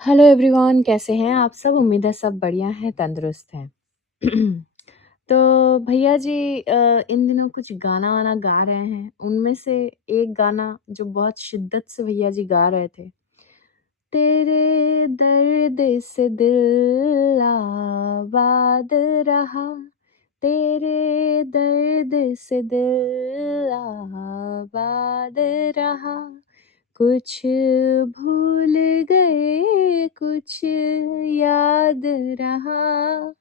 Hello everyone, कैसे हैं आप सब? उम्मीद है सब बढ़िया हैं, तंदुरुस्त हैं। तो भैया जी इन दिनों कुछ गाना-वाना गा रहे हैं। उनमें से एक गाना जो बहुत शिद्दत से भैया जी गा रहे थे, तेरे दर्द से दिल आबाद रहा, तेरे दर्द से दिल आबाद रहा, कुछ भूल गए कुछ याद रहा,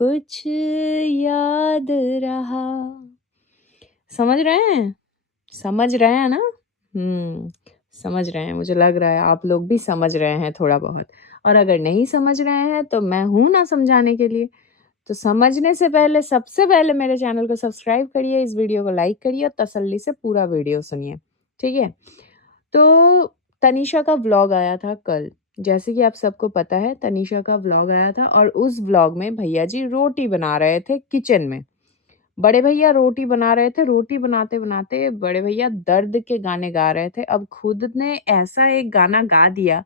कुछ याद रहा। समझ रहे हैं? समझ रहे हैं ना? हुँ, समझ रहे हैं, मुझे लग रहा है आप लोग भी समझ रहे हैं थोड़ा बहुत। और अगर नहीं समझ रहे हैं तो मैं हूँ ना समझाने के लिए। तो समझने से पहले सबसे पहले मेरे चैनल को सब्सक्राइब करिए, इस वीडियो को लाइक करिए और तसल्ली से पूरा वीडियो सुनिए, ठीक है? तो तनीषा का व्लॉग आया था कल। जैसे कि आप सबको पता है, तनीषा का व्लॉग आया था और उस व्लॉग में भैया जी रोटी बना रहे थे किचन में। बड़े भैया रोटी बना रहे थे, रोटी बनाते-बनाते बड़े भैया दर्द के गाने गा रहे थे। अब खुद ने ऐसा एक गाना गा दिया,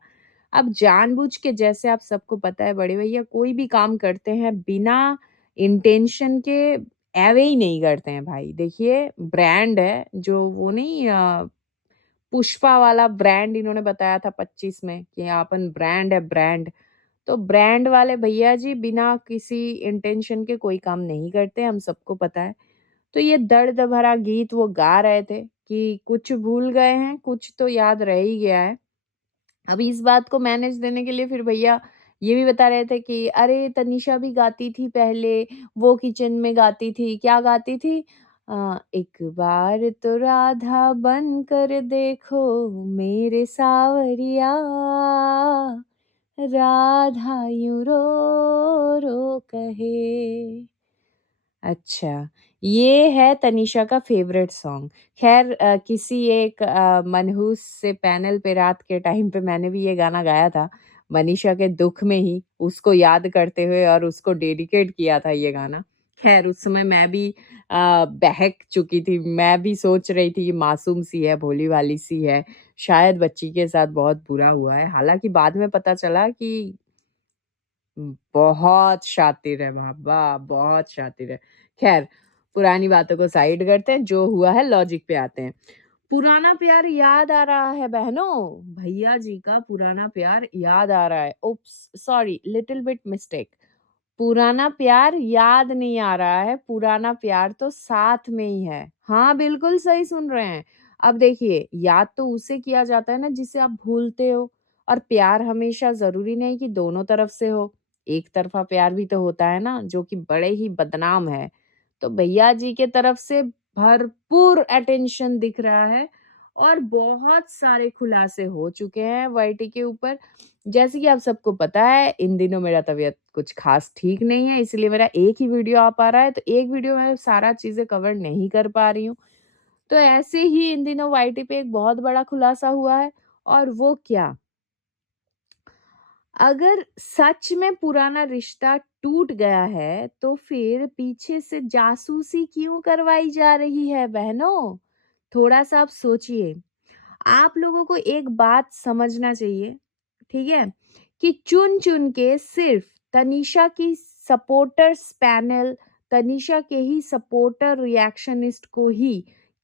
अब जानबूझ के, जैसे आप सबको पता है बड़े भैया कोई भी काम करते हैं बिना इंटेंशन के एवे ही नहीं करते हैं भाई। देखिए ब्रांड है जो वो नहीं पुष्पा वाला ब्रांड इन्होंने बताया था 25 में कि अपन ब्रांड है ब्रांड। तो ब्रांड वाले भैया जी बिना किसी इंटेंशन के कोई काम नहीं करते, हम सबको पता है। तो ये दर्द भरा गीत वो गा रहे थे कि कुछ भूल गए हैं, कुछ तो याद रह ही गया है। अब इस बात को मैनेज देने के लिए फिर भैया ये भी बता रहे थे कि अरे तनीषा भी गाती थी पहले, वो किचन में गाती थी, क्या गाती थी? एक बार तो राधा बन कर देखो मेरे सावरिया, राधा यूँ रो रो कहे। अच्छा, ये है तनीषा का फ़ेवरेट सॉन्ग। ख़ैर किसी एक मनहूस से पैनल पे रात के टाइम पे मैंने भी ये गाना गाया था, मनीषा के दुःख में ही उसको याद करते हुए और उसको डेडिकेट किया था ये गाना। ख़ैर उस समय मैं भी बहक चुकी थी, मैं भी सोच रही थी ये मासूम सी है, भोली-भाली सी है, शायद बच्ची के साथ बहुत बुरा हुआ है। हालाँकि बाद में पता चला कि बहुत शातिर है बाबा, बहुत शातिर है। ख़ैर, पुरानी बातों को साइड करते हैं, जो हुआ है लॉजिक पे आते हैं। पुराना प्यार याद आ रहा है बहनों, भैया जी का पुराना प्यार याद आ रहा है। Oops! Sorry, little bit mistake. पुराना प्यार याद नहीं आ रहा है, पुराना प्यार तो साथ में ही है। हाँ, बिल्कुल सही सुन रहे हैं। अब देखिए, याद तो उसे किया जाता है ना जिसे आप भूलते हो, और प्यार हमेशा ज़रूरी नहीं कि दोनों तरफ से हो। एक तरफ़ा प्यार भी तो होता है ना, जो कि बड़े ही बदनाम है। तो भैया जी के तरफ से भरपूर अटेंशन दिख रहा है और बहुत सारे खुलासे हो चुके हैं वाईटी के ऊपर। जैसे कि आप सबको पता है, इन दिनों मेरा तबीयत कुछ ख़ास ठीक नहीं है, इसलिए मेरा एक ही वीडियो आ पा रहा है, तो एक वीडियो में सारा चीज़ें कवर नहीं कर पा रही हूँ। तो ऐसे ही इन दिनों वाईटी पे एक बहुत बड़ा खुलासा हुआ है, और वो क्या? अगर सच में पुराना रिश्ता टूट गया है, तो फिर पीछे से जासूसी क्यों करवाई जा रही है बहनों? थोड़ा-सा आप सोचिए। आप लोगों को एक बात समझना चाहिए, ठीक है? कि चुन-चुन के सिर्फ़ तनीषा की सपोर्टर्स पैनल, तनीषा के ही सपोर्टर रिएक्शनिस्ट को ही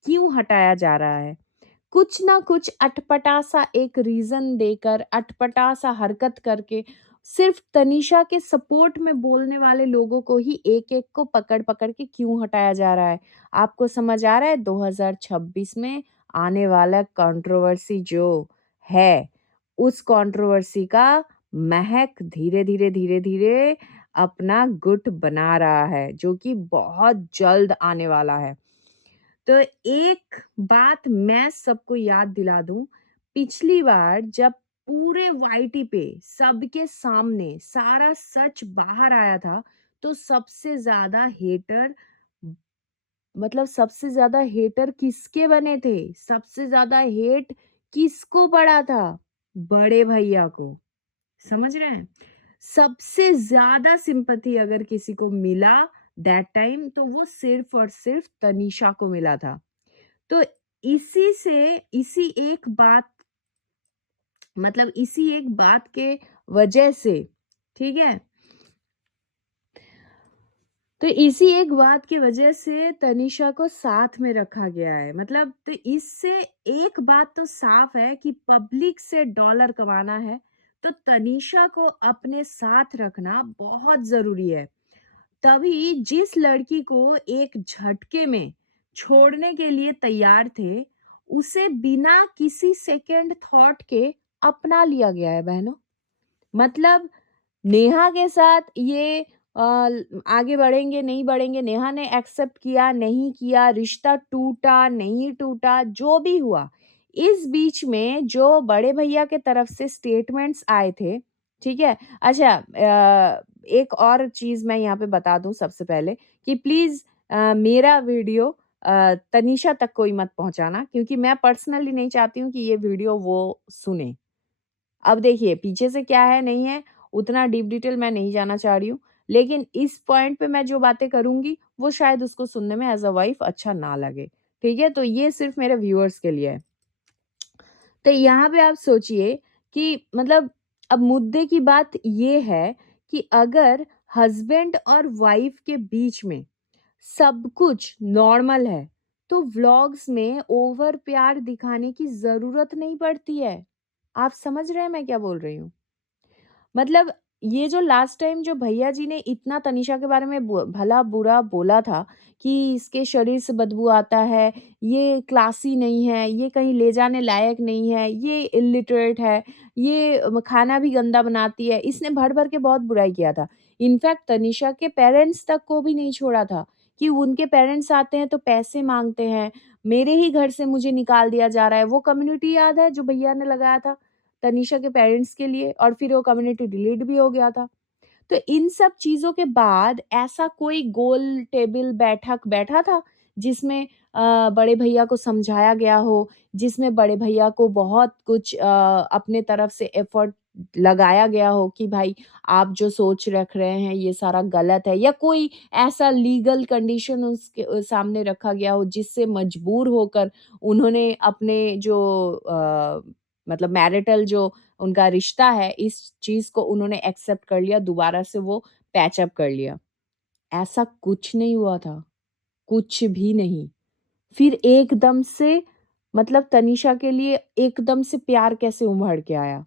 क्यों हटाया जा रहा है? कुछ ना कुछ अटपटा-सा एक रीज़न देकर, अटपटा-सा हरकत करके, सिर्फ़ तनीषा के सपोर्ट में बोलने वाले लोगों को ही एक-एक को पकड़-पकड़ के क्यों हटाया जा रहा है? आपको समझ आ रहा है 2026 में आने वाला कंट्रोवर्सी जो है, उस कंट्रोवर्सी का महक धीरे-धीरे, धीरे-धीरे अपना गुट बना रहा है, जो कि बहुत जल्द आने वाला है। तो एक बात मैं सबको याद दिला दूँ, पिछली बार जब पूरे वाईटी पे सबके सामने सारा सच बाहर आया था, तो सबसे ज़्यादा हेटर, मतलब सबसे ज़्यादा हेटर किसके बने थे? सबसे ज़्यादा हेट किसको पड़ा था? बड़े भैया को। समझ रहे हैं? सबसे ज़्यादा सिंपैथी अगर किसी को मिला दैट टाइम, तो वो सिर्फ़ और सिर्फ़ तनीषा को मिला था। तो इसी एक बात, मतलब इसी एक बात के वजह से, ठीक है? तो इसी एक बात की वजह से तनीषा को साथ में रखा गया है। मतलब तो इससे एक बात तो साफ है कि पब्लिक से डॉलर कमाना है, तो तनीषा को अपने साथ रखना बहुत ज़रूरी है। तभी जिस लड़की को एक झटके में छोड़ने के लिए तैयार थे, उसे बिना किसी सेकंड थॉट के अपना लिया गया है बहनों। मतलब नेहा के साथ ये आगे बढ़ेंगे, नहीं बढ़ेंगे, नेहा ने एक्सेप्ट किया, नहीं किया, रिश्ता टूटा, नहीं टूटा, जो भी हुआ, इस बीच में जो बड़े भैया के तरफ से स्टेटमेंट्स आए थे, ठीक है? अच्छा एक और चीज़ मैं यहाँ पे बता दूँ सबसे पहले कि प्लीज़ मेरा वीडियो तनीषा तक कोई मत पहुँचाना क्योंकि मैं पर्सनली नहीं चाहती हूँ कि ये वीडियो वो सुने। अब देखिए पीछे से क्या है नहीं है उतना डीप डिटेल मैं नहीं जाना चाह रही हूँ। लेकिन इस पॉइंट पे मैं जो बातें करूँगी वो शायद उसको सुनने में एज़ अ वाइफ अच्छा ना लगे। ठीक है? तो ये सिर्फ़ मेरे व्यूअर्स के लिए है। तो यहाँ पे आप सोचिए कि मतलब अब मुद्दे की बात ये है कि अगर हस्बैंड और वाइफ के बीच में सब कुछ नॉर्मल है, तो व्लॉग्स में ओवर प्यार दिखाने की ज़रूरत नहीं पड़ती है। आप समझ रहे हैं मैं क्या बोल रही हूँ? मतलब ये जो लास्ट टाइम जो भैया जी ने इतना तनीषा के बारे में भला-बुरा बोला था कि इसके शरीर से बदबू आता है, ये क्लासी नहीं है, ये कहीं ले जाने लायक नहीं है, ये इलिटरेट है, ये खाना भी गंदा बनाती है, इसने भर-भर के बहुत बुराई किया था। इनफैक्ट तनीषा के पेरेंट्स तक को भी नहीं छोड़ा था कि उनके पेरेंट्स आते हैं तो पैसे माँगते हैं, मेरे ही घर से मुझे निकाल दिया जा रहा है। वो कम्युनिटी याद है जो भैया ने लगाया था? तनीषा के पेरेंट्स के लिए और फिर वो कम्युनिटी डिलीट भी हो गया था। तो इन सब चीज़ों के बाद ऐसा कोई गोल टेबल बैठक बैठा था जिसमें बड़े भैया को समझाया गया हो, जिसमें बड़े भैया को बहुत कुछ अपने तरफ से एफर्ट लगाया गया हो कि भाई आप जो सोच रख रहे हैं ये सारा गलत है या कोई ऐसा लीगल कंडीशन उसके सामने रखा गया हो जिससे मजबूर होकर उन्होंने अपने जो मतलब मैरिटल जो उनका रिश्ता है, इस चीज़ को उन्होंने एक्सेप्ट कर लिया, दोबारा से वो पैच अप कर लिया। ऐसा कुछ नहीं हुआ था, कुछ भी नहीं। फिर एकदम से मतलब तनीषा के लिए एकदम से प्यार कैसे उमड़ के आया।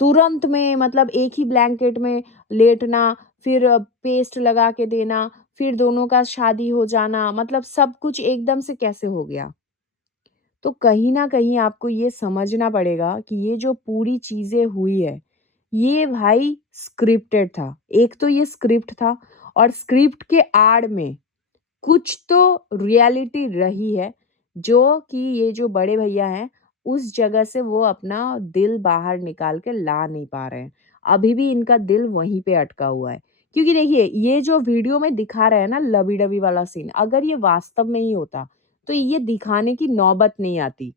तुरंत में मतलब एक ही ब्लैंकेट में लेटना, फिर पेस्ट लगा के देना, फिर दोनों का शादी हो जाना, मतलब सब कुछ एकदम से कैसे हो गया। तो कहीं न कहीं आपको ये समझना पड़ेगा कि ये जो पूरी चीज़ें हुई है, ये भाई स्क्रिप्टेड था। एक तो ये स्क्रिप्ट था और स्क्रिप्ट के आड़ में कुछ तो रियलिटी रही है, जो कि ये जो बड़े भैया हैं, उस जगह से वो अपना दिल बाहर निकाल के ला नहीं पा रहे हैं। अभी भी इनका दिल वहीं पे अटका हुआ है। क्योंकि देखिए, ये जो वीडियो में दिखा रहे हैं ना लवी-डवी वाला सीन, अगर ये वास्तव में ही होता, तो ये दिखाने की नौबत नहीं आती।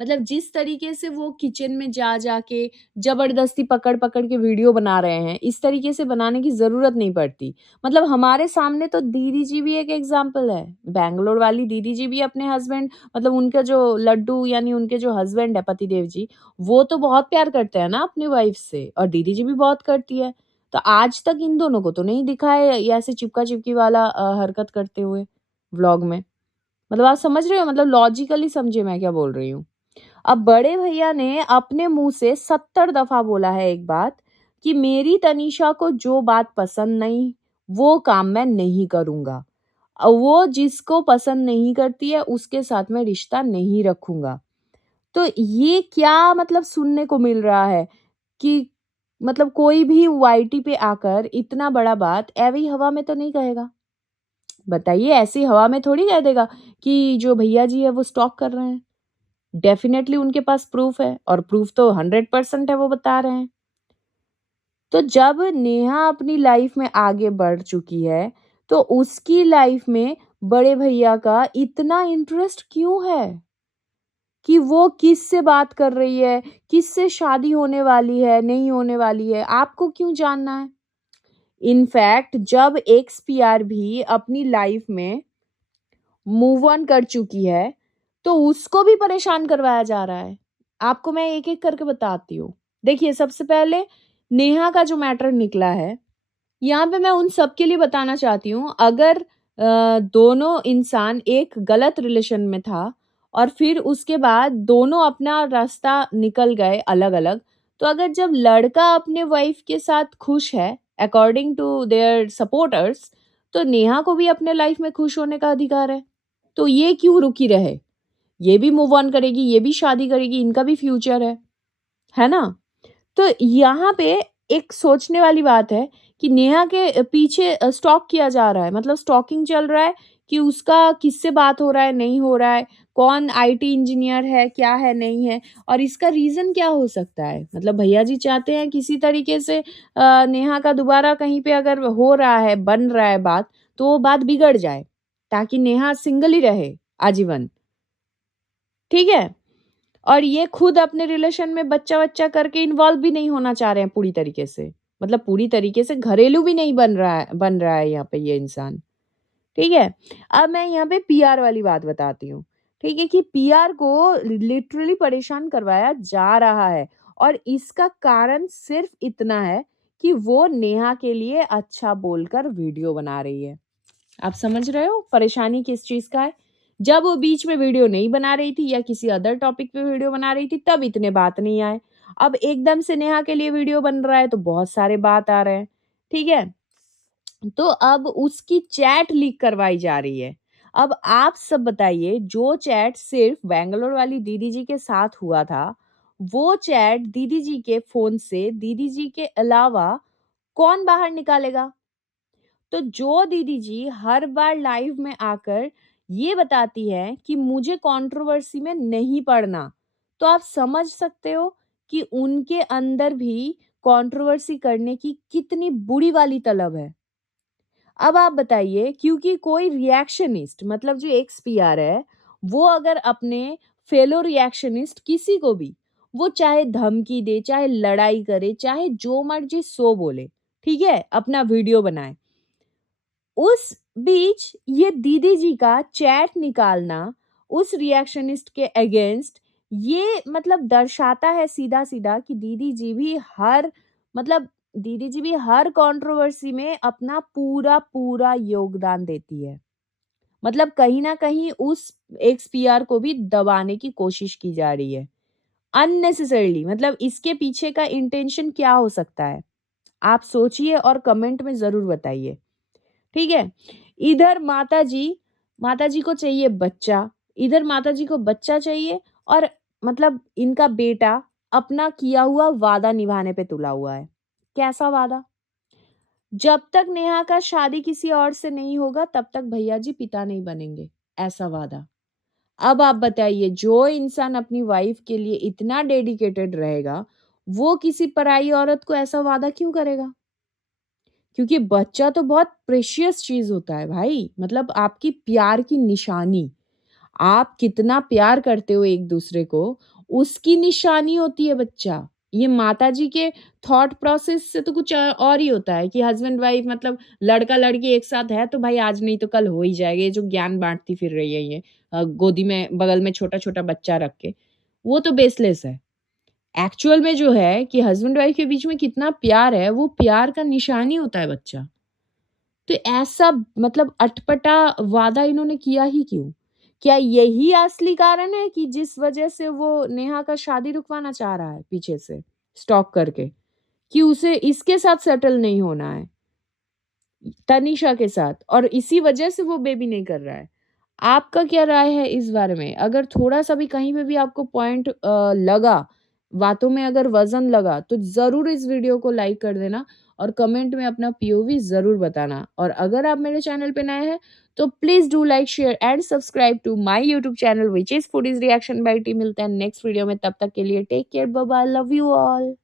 मतलब जिस तरीके से वो किचन में जा के ज़बरदस्ती पकड़-पकड़ के वीडियो बना रहे हैं, इस तरीके से बनाने की ज़रूरत नहीं पड़ती। मतलब हमारे सामने तो दीदी जी भी एक एग्ज़ाम्पल है। बैंगलोर वाली दीदी जी भी अपने हस्बैंड मतलब उनका जो लड्डू यानी उनके जो हस्बैंड है पतिदेव जी, वो तो बहुत प्यार करते हैं ना अपनी वाइफ़ से और दीदी जी भी बहुत करती है। तो आज तक इन दोनों को तो नहीं दिखा है ये ऐसे चिपका-चिपकी वाला हरकत करते हुए व्लॉग में। मतलब आप समझ रहे हो मतलब लॉजिकली समझिए मैं क्या बोल रही हूँ। अब बड़े भैया ने अपने मुँह से 70 दफ़ा बोला है एक बात कि मेरी तनीषा को जो बात पसंद नहीं, वो काम मैं नहीं करूँगा। वो जिसको पसंद नहीं करती है, उसके साथ मैं रिश्ता नहीं रखूँगा। तो ये क्या मतलब सुनने को मिल रहा है कि मतलब कोई भी वाईटी पे आकर इतना बड़ा बात ऐवी हवा में तो नहीं कहेगा। बताइए ऐसी हवा में थोड़ी कह देगा कि जो भैया जी है वो स्टॉक कर रहे हैं। डेफ़िनेटली उनके पास प्रूफ़ है और प्रूफ़ तो 100% है वो बता रहे हैं। तो जब नेहा अपनी लाइफ़ में आगे बढ़ चुकी है, तो उसकी लाइफ़ में बड़े भैया का इतना इंटरेस्ट क्यों है? कि वो किससे बात कर रही है, किससे शादी होने वाली है, नहीं होने वाली है, आपको क्यों जानना है? इनफैक्ट जब एक्स-पीआर भी अपनी लाइफ़ में मूव ऑन कर चुकी है, तो उसको भी परेशान करवाया जा रहा है। आपको मैं एक-एक करके बताती हूँ। देखिए, सबसे पहले नेहा का जो मैटर निकला है, यहाँ पे मैं उन सब के लिए बताना चाहती हूँ, अगर दोनों इंसान एक गलत रिलेशन में था और फिर उसके बाद दोनों अपना रास्ता निकल गए अलग-अलग, तो अगर जब लड़का अपने वाइफ के साथ खुश है, अकॉर्डिंग टू देयर सपोर्टर्स, तो नेहा को भी अपने लाइफ में खुश होने का अधिकार है। तो ये क्यों रुकी रहे? ये भी मूव ऑन करेगी, ये भी शादी करेगी, इनका भी फ्यूचर है ना? तो यहाँ पे एक सोचने वाली बात है कि नेहा के पीछे स्टॉक किया जा रहा है, मतलब स्टॉकिंग चल रहा है कि उसका किससे बात हो रहा है, नहीं हो रहा है, कौन आईटी इंजीनियर है, क्या है, नहीं है और इसका रीज़न क्या हो सकता है? मतलब भैया जी चाहते हैं किसी तरीके से नेहा का दोबारा कहीं पे अगर हो रहा है, बन रहा है बात, तो वो बात बिगड़ जाए, ताकि नेहा सिंगल ही रहे आजीवन, ठीक है? और ये खुद अपने रिलेशन में बच्चा-वच्चा करके इन्वॉल्व भी नहीं होना चाह रहे हैं पूरी तरीके से। मतलब पूरी तरीके से घरेलू भी नहीं बन रहा है यहाँ पे ये इंसान, ठीक है? अब मैं यहाँ पे पीआर वाली बात बताती हूँ, ठीक है? कि पीआर को लिटरली परेशान करवाया जा रहा है और इसका कारण सिर्फ़ इतना है कि वो नेहा के लिए अच्छा बोलकर वीडियो बना रही है। आप समझ रहे हो परेशानी किस चीज़ का है? जब वो बीच में वीडियो नहीं बना रही थी या किसी अदर टॉपिक पे वीडियो बना रही थी तब इतने बात नहीं आए। अब एकदम से नेहा के लिए वीडियो बन रहा है तो बहुत सारे बात आ रहे हैं, ठीक है? तो अब उसकी चैट लीक करवाई जा रही है। अब आप सब बताइए जो चैट सिर्फ़ बैंगलोर वाली दीदी जी के साथ हुआ था, वो चैट दीदी जी के फ़ोन से दीदी जी के अलावा कौन बाहर निकालेगा? तो जो दीदी जी हर बार लाइव में आकर ये बताती हैं कि मुझे कंट्रोवर्सी में नहीं पड़ना, तो आप समझ सकते हो कि उनके अंदर भी कंट्रोवर्सी करने की कितनी बुरी वाली तलब है। अब आप बताइए क्योंकि कोई रिएक्शनिस्ट मतलब जो एक्स पीआर है, वो अगर अपने फेलो रिएक्शनिस्ट किसी को भी, वो चाहे धमकी दे, चाहे लड़ाई करे, चाहे जो मर्ज़ी सो बोले, ठीक है? अपना वीडियो बनाए। उस बीच ये दीदी जी का चैट निकालना उस रिएक्शनिस्ट के अगेंस्ट ये मतलब दर्शाता है सीधा-सीधा कि दीदी जी भी हर मतलब दीदी जी भी हर कंट्रोवर्सी में अपना पूरा-पूरा योगदान देती है। मतलब कहीं न कहीं उस एक्स-पीआर को भी दबाने की कोशिश की जा रही है। अननेसेसरीली मतलब इसके पीछे का इंटेंशन क्या हो सकता है? आप सोचिए और कमेंट में ज़रूर बताइए। ठीक है? इधर माताजी को चाहिए बच्चा, इधर माताजी को बच्चा चाहिए और मतलब इनका बेटा अपना किया हुआ वादा निभाने पे तुला हुआ है। कैसा वादा? जब तक नेहा का शादी किसी और से नहीं होगा तब तक भैया जी पिता नहीं बनेंगे, ऐसा वादा। अब आप बताइए जो इंसान अपनी वाइफ के लिए इतना डेडिकेटेड रहेगा, वो किसी पराई औरत को ऐसा वादा क्यों करेगा? क्योंकि बच्चा तो बहुत प्रेशियस चीज़ होता है भाई, मतलब आपकी प्यार की निशानी। आप कितना प्यार करते हो एक-दूसरे को, उसकी निशानी होती है बच्चा। ये माताजी के थॉट प्रोसेस से तो कुछ और ही होता है कि हस्बैंड-वाइफ मतलब लड़का-लड़की एक साथ है तो भाई आज नहीं तो कल हो ही जाएगा। ये जो ज्ञान बाँटती फिर रही है ये गोदी में बगल में छोटा-छोटा बच्चा रख के, वो तो बेसलेस है। एक्चुअल में जो है कि हस्बैंड-वाइफ के बीच में कितना प्यार है, वो प्यार का निशान ही होता है बच्चा। तो ऐसा मतलब अटपटा वादा इन्होंने किया ही क्यों? क्या यही असली कारण है कि जिस वजह से वो नेहा का शादी रुकवाना चाह रहा है पीछे से, स्टॉक करके? कि उसे इसके साथ सेटल नहीं होना है, तनीषा के साथ और इसी वजह से वो बेबी नहीं कर रहा है? आपका क्या राय है इस बारे में? अगर थोड़ा-सा भी कहीं पे भी आपको पॉइंट लगा, बातों में अगर वज़न लगा, तो ज़रूर इस वीडियो को लाइक कर देना और कमेंट में अपना पीओवी ज़रूर बताना। और अगर आप मेरे चैनल पे नए हैं, तो please do like, share and subscribe to my YouTube channel which is foodies reaction by T. मिलते हैं नेक्स्ट वीडियो में, तब तक के लिए take care, bye bye, love you all.